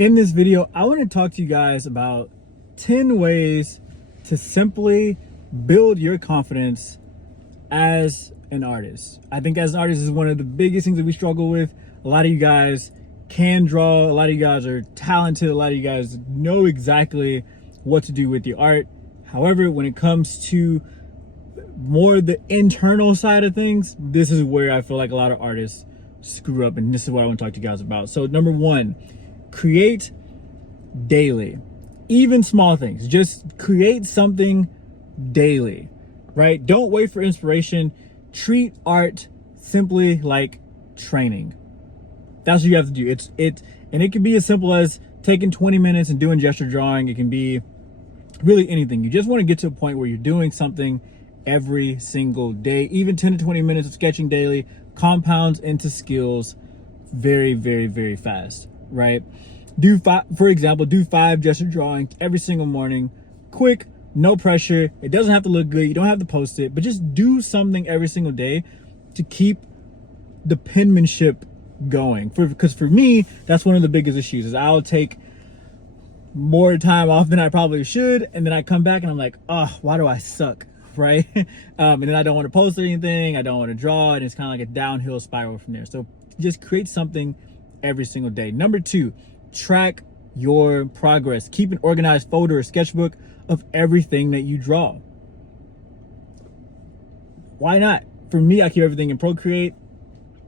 In this video, I want to talk to you guys about 10 ways to simply build your confidence as an artist. I think as an artist is one of the biggest things that we struggle with. A lot of you guys can draw, a lot of you guys are talented, a lot of you guys know exactly what to do with your art. However, when it comes to more the internal side of things, this is where I feel like a lot of artists screw up, and this is what I want to talk to you guys about. So number one, create daily. Even small things, just create something daily, right? Don't wait for inspiration. Treat art simply like training. That's what you have to do. And it can be as simple as taking 20 minutes and doing gesture drawing. It can be really anything. You just want to get to a point where you're doing something every single day. Even 10 to 20 minutes of sketching daily compounds into skills very, very, very fast, right? For example, do 5 gesture drawings every single morning. Quick, no pressure. It doesn't have to look good. You don't have to post it, but just do something every single day to keep the penmanship going. Because for me, that's one of the biggest issues is I'll take more time off than I probably should, and then I come back and I'm like, oh, why do I suck? Right? And then I don't want to post anything, I don't want to draw, and it's kind of like a downhill spiral from there. So just create something every single day. Number 2, track your progress. Keep an organized folder or sketchbook of everything that you draw. Why not? For me, I keep everything in Procreate,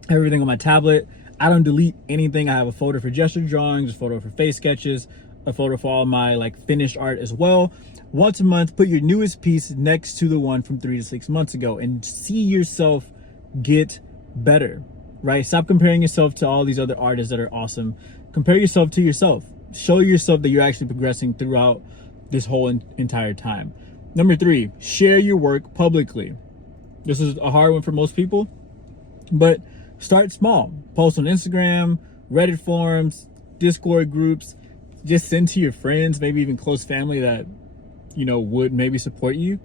everything on my tablet. I don't delete anything. I have a folder for gesture drawings, a folder for face sketches, a folder for all my finished art as well. Once a month, put your newest piece next to the one from 3 to 6 months ago and see yourself get better, right? Stop comparing yourself to all these other artists that are awesome. Compare yourself to yourself. Show yourself that you're actually progressing throughout this whole entire time. Number 3, share your work publicly. This is a hard one for most people, but start small. Post on Instagram, Reddit forums, Discord groups. Just send to your friends, maybe even close family that would maybe support you.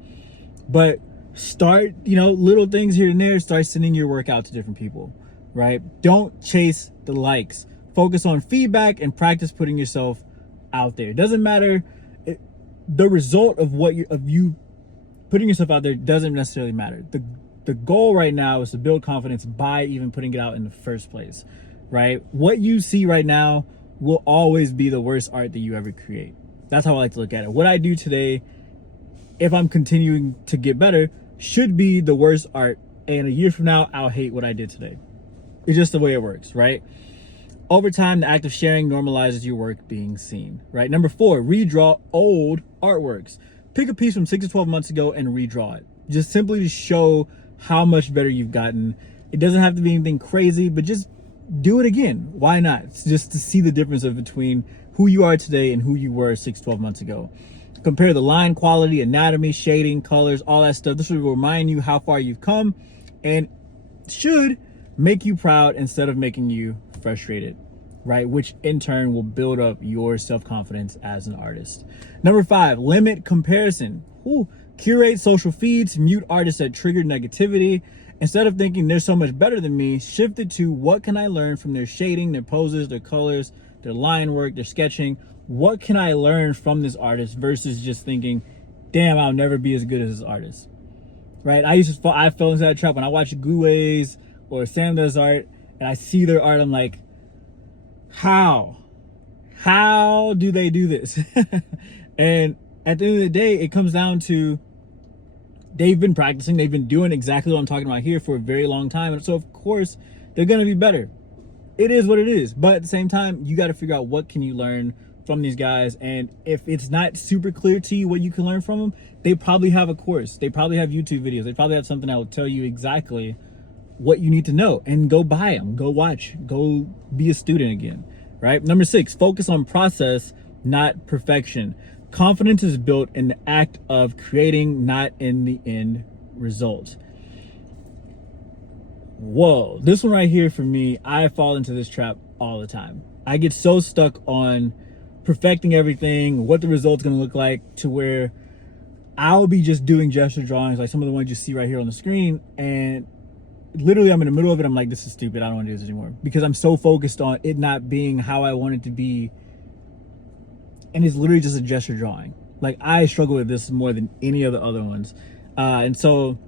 But start, little things here and there. Start sending your work out to different people, right? Don't chase the likes. Focus on feedback and practice putting yourself out there. It doesn't matter. The result of you putting yourself out there doesn't necessarily matter. The goal right now is to build confidence by even putting it out in the first place, right? What you see right now will always be the worst art that you ever create. That's how I like to look at it. What I do today, if I'm continuing to get better, should be the worst art, and a year from now, I'll hate what I did today. It's just the way it works, right? Over time, the act of sharing normalizes your work being seen, right? Number 4, redraw old artworks. Pick a piece from 6 to 12 months ago and redraw it. Just simply to show how much better you've gotten. It doesn't have to be anything crazy, but just do it again. Why not? It's just to see the difference between who you are today and who you were 6 to 12 months ago. Compare the line quality, anatomy, shading, colors, all that stuff. This will remind you how far you've come and should make you proud instead of making you frustrated, right? Which in turn will build up your self-confidence as an artist. Number 5, limit comparison. Curate social feeds, mute artists that trigger negativity. Instead of thinking they're so much better than me, shift it to what can I learn from their shading, their poses, their colors, their line work, their sketching. What can I learn from this artist versus just thinking, damn, I'll never be as good as this artist, right? I fell into that trap when I watch Guways or Sam Does Art and I see their art. I'm like, how do they do this? And at the end of the day, it comes down to they've been practicing, they've been doing exactly what I'm talking about here for a very long time. And so of course they're going to be better. It is what it is. But at the same time, you got to figure out what can you learn from these guys. And if it's not super clear to you what you can learn from them, they probably have a course. They probably have YouTube videos. They probably have something that will tell you exactly what you need to know, and go buy them, go watch, go be a student again, right? Number 6, focus on process, not perfection. Confidence is built in the act of creating, not in the end result. Whoa, this one right here for me, I fall into this trap all the time. I get so stuck on perfecting everything, what the result's gonna look like, to where I'll be just doing gesture drawings like some of the ones you see right here on the screen, and literally I'm in the middle of it, I'm like, this is stupid, I don't want to do this anymore, because I'm so focused on it not being how I want it to be and it's literally just a gesture drawing. Like, I struggle with this more than any of the other ones. And so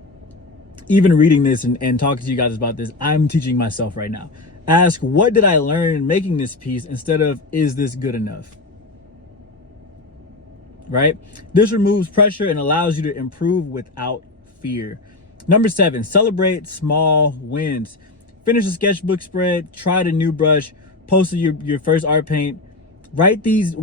even reading this and talking to you guys about this, I'm teaching myself right now. Ask, what did I learn in making this piece, instead of, is this good enough? Right? This removes pressure and allows you to improve without fear. Number 7, celebrate small wins. Finish a sketchbook spread, tried a new brush, posted your first art paint. Write these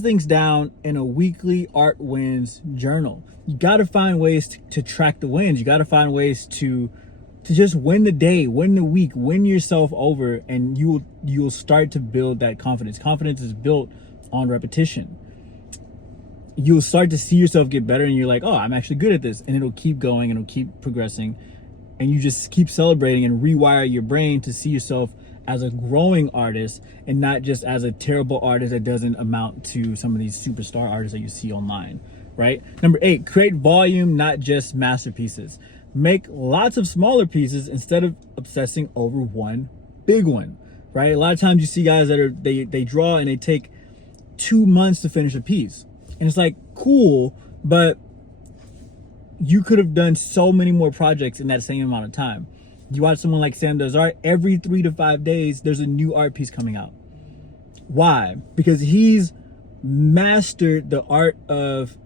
things down in a weekly art wins journal. You got to find ways to track the wins. You got to find ways to just win the day, win the week, win yourself over, and you'll start to build that confidence. Confidence is built on repetition. You'll start to see yourself get better, and you're like, oh, I'm actually good at this, and it'll keep going and it'll keep progressing, and you just keep celebrating and rewire your brain to see yourself as a growing artist and not just as a terrible artist that doesn't amount to some of these superstar artists that you see online, right? Number 8, create volume, not just masterpieces. Make lots of smaller pieces instead of obsessing over one big one, right? A lot of times you see guys that they draw and they take 2 months to finish a piece. And it's like, cool, but you could have done so many more projects in that same amount of time. You watch someone like Sam Does Art, every 3 to 5 days, there's a new art piece coming out. Why? Because he's mastered the art of,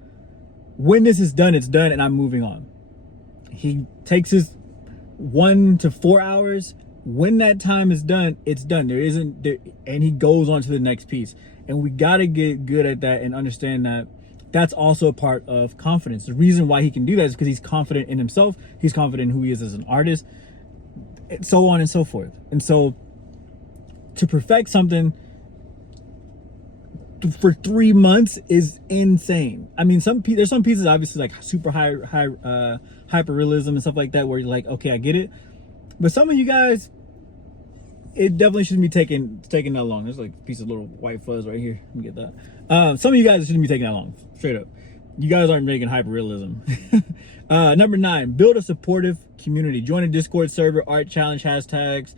when this is done, it's done, and I'm moving on. He takes his 1 to 4 hours. When that time is done, it's done. And he goes on to the next piece. And we got to get good at that and understand that that's also a part of confidence. The reason why he can do that is because he's confident in himself. He's confident in who he is as an artist, and so on and so forth. And so to perfect something for 3 months is insane. I mean, there's some pieces obviously like super hyper realism and stuff like that where you're like, okay, I get it. But some of you guys, it definitely shouldn't be taking that long. There's like a piece of little white fuzz right here. Let me get that. Some of you guys shouldn't be taking that long. Straight up. You guys aren't making hyper realism. Number 9, build a supportive community. Join a Discord server, art challenge hashtags,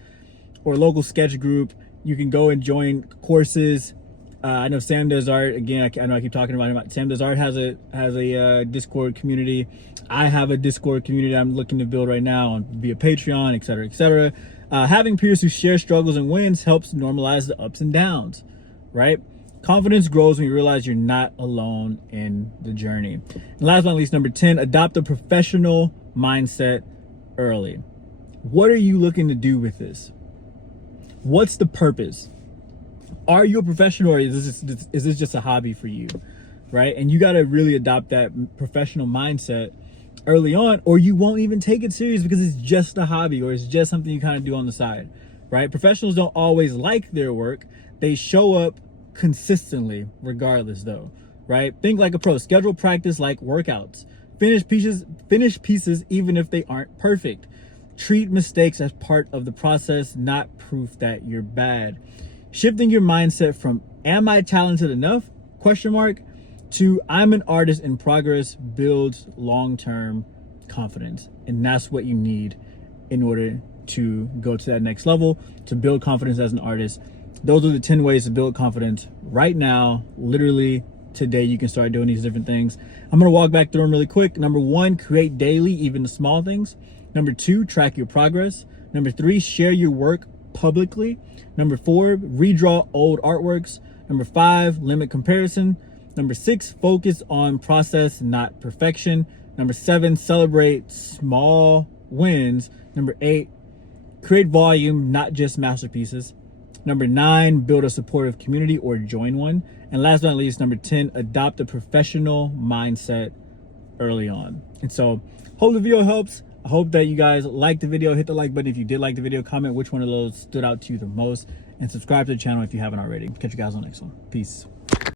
or local sketch group. You can go and join courses. I know Sam Does Art. Again, I know I keep talking about him. Sam Does Art has a Discord community. I have a Discord community I'm looking to build right now via Patreon, etc., etc. Having peers who share struggles and wins helps normalize the ups and downs, right? Confidence grows when you realize you're not alone in the journey. And last but not least, number 10, adopt a professional mindset early. What are you looking to do with this? What's the purpose? Are you a professional, or is this just a hobby for you, right? And you got to really adopt that professional mindset early on, or you won't even take it serious because it's just a hobby, or it's just something you kind of do on the side, right? Professionals don't always like their work. They show up consistently regardless though, right? Think like a pro. Schedule practice like workouts. Finish pieces even if they aren't perfect. Treat mistakes as part of the process, not proof that you're bad. Shifting your mindset from am I talented enough to I'm an artist in progress builds long-term confidence. And that's what you need in order to go to that next level, to build confidence as an artist. Those are the 10 ways to build confidence right now. Literally today, you can start doing these different things. I'm going to walk back through them really quick. Number 1, create daily, even the small things. Number 2, track your progress. Number 3, share your work publicly. Number 4, redraw old artworks. Number 5, limit comparison. Number 6, focus on process, not perfection. Number 7, celebrate small wins. Number 8, create volume, not just masterpieces. Number 9, build a supportive community or join one. And last but not least, number 10, adopt a professional mindset early on. And so, hope the video helps. I hope that you guys liked the video. Hit the like button if you did like the video. Comment which one of those stood out to you the most. And subscribe to the channel if you haven't already. Catch you guys on the next one. Peace.